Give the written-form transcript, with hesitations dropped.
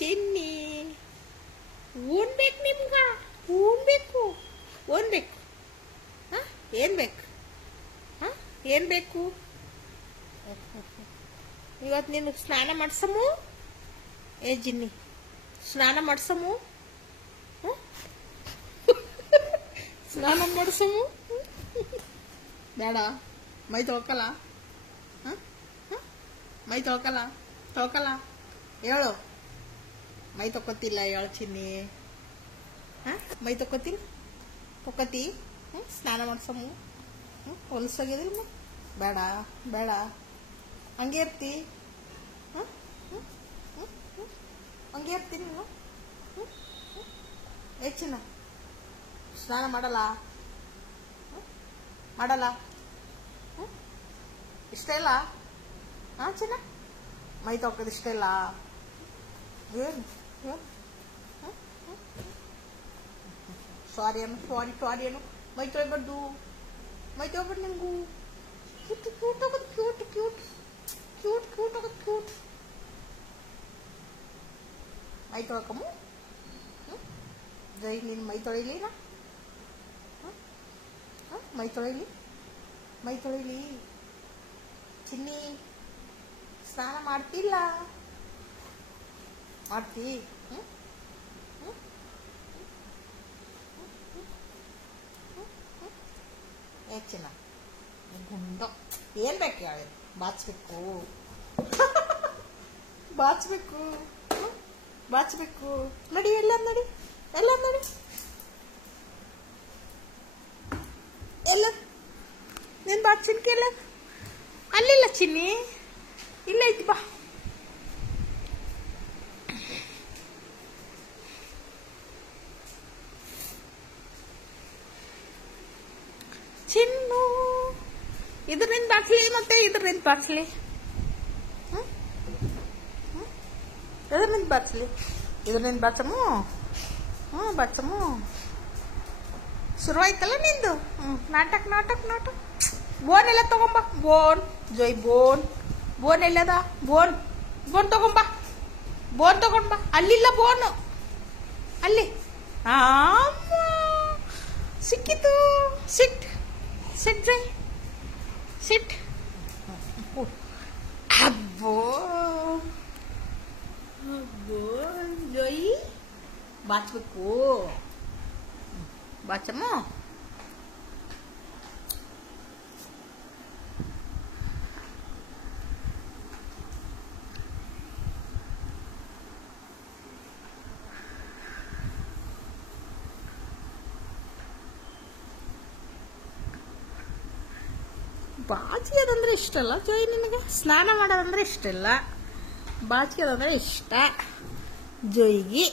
ಚಿನ್ನಿ ಉಣ್ಬೇಕು ನಿಮ್ಗ ಉಣ್ಬೇಕು ಉಣ್ಬೇಕು ಹಾಂ ಏನು ಬೇಕು ಹಾಂ ಏನು ಬೇಕು ಇವತ್ತು ನಿನಗೆ ಸ್ನಾನ ಮಾಡ್ಸಮು ಏ ಜಿನ್ನಿ ಸ್ನಾನ ಮಾಡ್ಸಮು ಸ್ನಾನ ಮಾಡ್ಸಮು ಬೇಡ ಮೈ ತೊಳ್ಕಲ್ಲ ಹಾಂ ಮೈ ತೊಳ್ಕಲ್ಲ ಹೇಳು ಮೈ ತೊಗೊತಿಲ್ಲ ಹೇಳು ಚಿನ್ನಿ ಹಾಂ ಮೈ ತೊಗೊತಿ ಸ್ನಾನ ಮಾಡ್ಸಮು ಹೊಲಸಾಗಿದಿಲ್ಲ ಬೇಡ ಬೇಡ ಹಂಗೆ ಇರ್ತಿ ಹಂಗೆ ಇರ್ತೀನಿ ನೀನು ಚಿನ್ನ ಸ್ನಾನ ಮಾಡಲ್ಲ ಇಷ್ಟ ಇಲ್ಲ ಹಾಂ ಚಿನ್ನ ಮೈ ತೊಳ್ಕೋದು ಇಷ್ಟ ಇಲ್ಲ ಏನು ಸಾರಿ ಏನು ಮೈ ತೊಳ್ಬಾರ್ದು ನಿಮಗೂ ಕ್ಯೂಟ್ ಆಗೋದು ಮೈ ತೊಳ್ಕಮ್ಮು ಜೈ ನೀನು ಮೈ ತೊಳಿಲಿನ ಮೈ ತೊಳಿಲಿ ಚಿನ್ನಿ ಸ್ನಾನ ಮಾಡ್ತಿಲ್ಲ ಮಾಡ್ತಿ ಚಿನ್ನ ಗುಂಡ ಏನ್ ಬೇಕು ಹೇಳಿ ಬಾಚ್ಬೇಕು ನಡಿ ಎಲ್ಲ ನಡಿ ಎಲ್ಲ ನಿನ್ ಬಾಚಿನ್ಕೆ ಎಲ್ಲ ಅಲ್ಲಿಲ್ಲ ಚಿನ್ನಿ ಇಲ್ಲ ಐತಿ ಬಾ ಚಿನ್ನು ಇದರಿಂದ ಬಾಚ್ಲಿ ಮತ್ತೆ ಇದರಿಂದ ಬಾಚ್ಲಿ ಇದರಿಂದ ಬಾಚಮು ಬಾಚಮು ಶುರುವಾಯ್ತಲ್ಲ ನಿಂದು ನಾಟಕ ಬೋನ್ ಎಲ್ಲ ತಗೊಂಬ ಬೋನ್ ಜೈ ಬೋನ್ ಎಲ್ಲದ ಬೋನ್ ತಗೊಂಬ ಅಲ್ಲಿಲ್ಲ ಬೋನು ಅಲ್ಲಿ ಸಿಕ್ಕಿತು ಸಿಟ್ ಜೈ ಸಿಟ್ ಅಬ್ಬೋ ಜೈ ಬಾಚ್ಬೇಕು ಬಾಚಮ್ಮ ಬಾಚಿಗೆದಂದ್ರೆ ಇಷ್ಟ ಅಲ್ಲ ಜೋಯ್ ನಿನಗೆ ಸ್ನಾನ ಮಾಡೋದಂದ್ರೆ ಇಷ್ಟ ಇಲ್ಲ ಬಾಚಿಗೆದಂದ್ರೆ ಇಷ್ಟ ಜೋಯಿಗೆ